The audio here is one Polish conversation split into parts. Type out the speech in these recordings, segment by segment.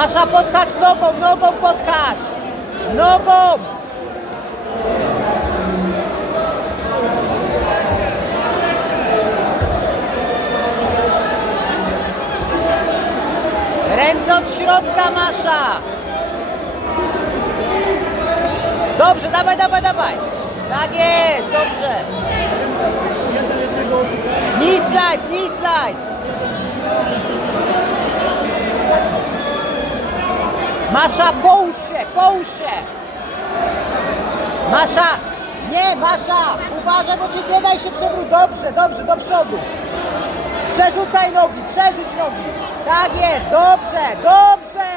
Masza podchacz nogą, nogą podchacz. Nogą. Ręce od środka, Masza. Dobrze, dawaj, dawaj, dawaj. Tak jest, dobrze. Knee slide, knee slide. Masza, połóż się. Masza, nie, Masza, uważaj, bo ci nie daj się przewrócić. Dobrze, dobrze, do przodu. Przerzucaj nogi, przerzuć nogi. Tak jest, dobrze, dobrze.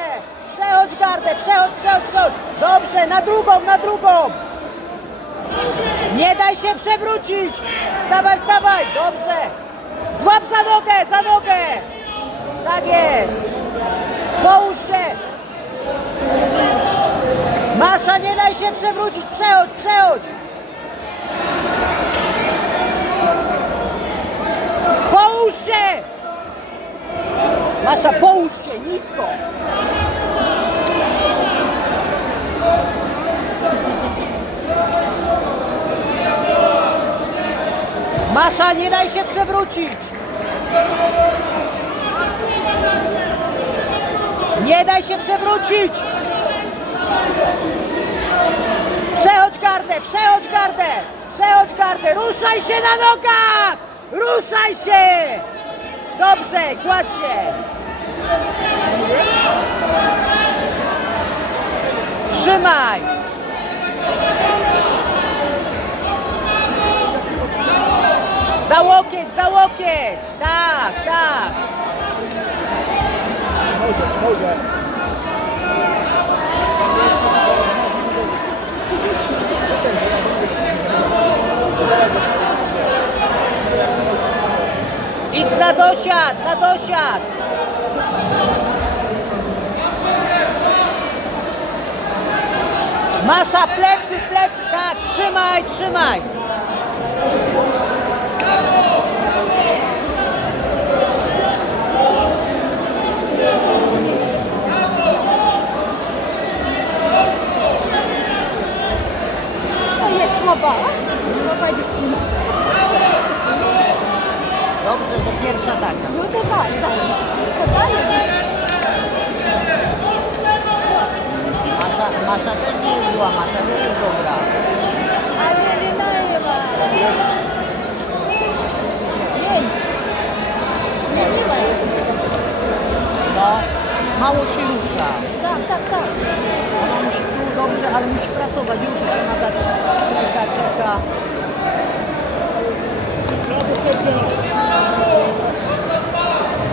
Przechodź gardę, przechodź, przechodź, przechodź. Dobrze, na drugą, na drugą. Nie daj się przewrócić. Wstawaj, wstawaj, dobrze. Złap za nogę, za nogę. Tak jest. Połóż się. Masza, nie daj się przewrócić. Przechodź, przechodź. Połóż się! Masza, połóż się, nisko. Masza, nie daj się przewrócić. Nie daj się przewrócić. Przechodź gardę, przechodź gardę, przechodź gardę, ruszaj się na nogach! Ruszaj się! Dobrze, kładź się! Trzymaj! Za łokieć, za łokieć! Tak, tak! Możesz, możesz. Idź na dosiad, na dosiad! Masza, plecy, plecy, tak, trzymaj, trzymaj! To jest słaba. Słaba dziewczyna. Dobrze, że pierwsza taka. No to tak, tak. Masza, Masza też nie jest zła, Masza też jest dobra. Ale Linaeva. Lien. Leniwa. No, mało się rusza. Tak, tak, tak. Ona musi tu dobrze, ale musi pracować. Już wymaga tak, czeka, czeka. Trochę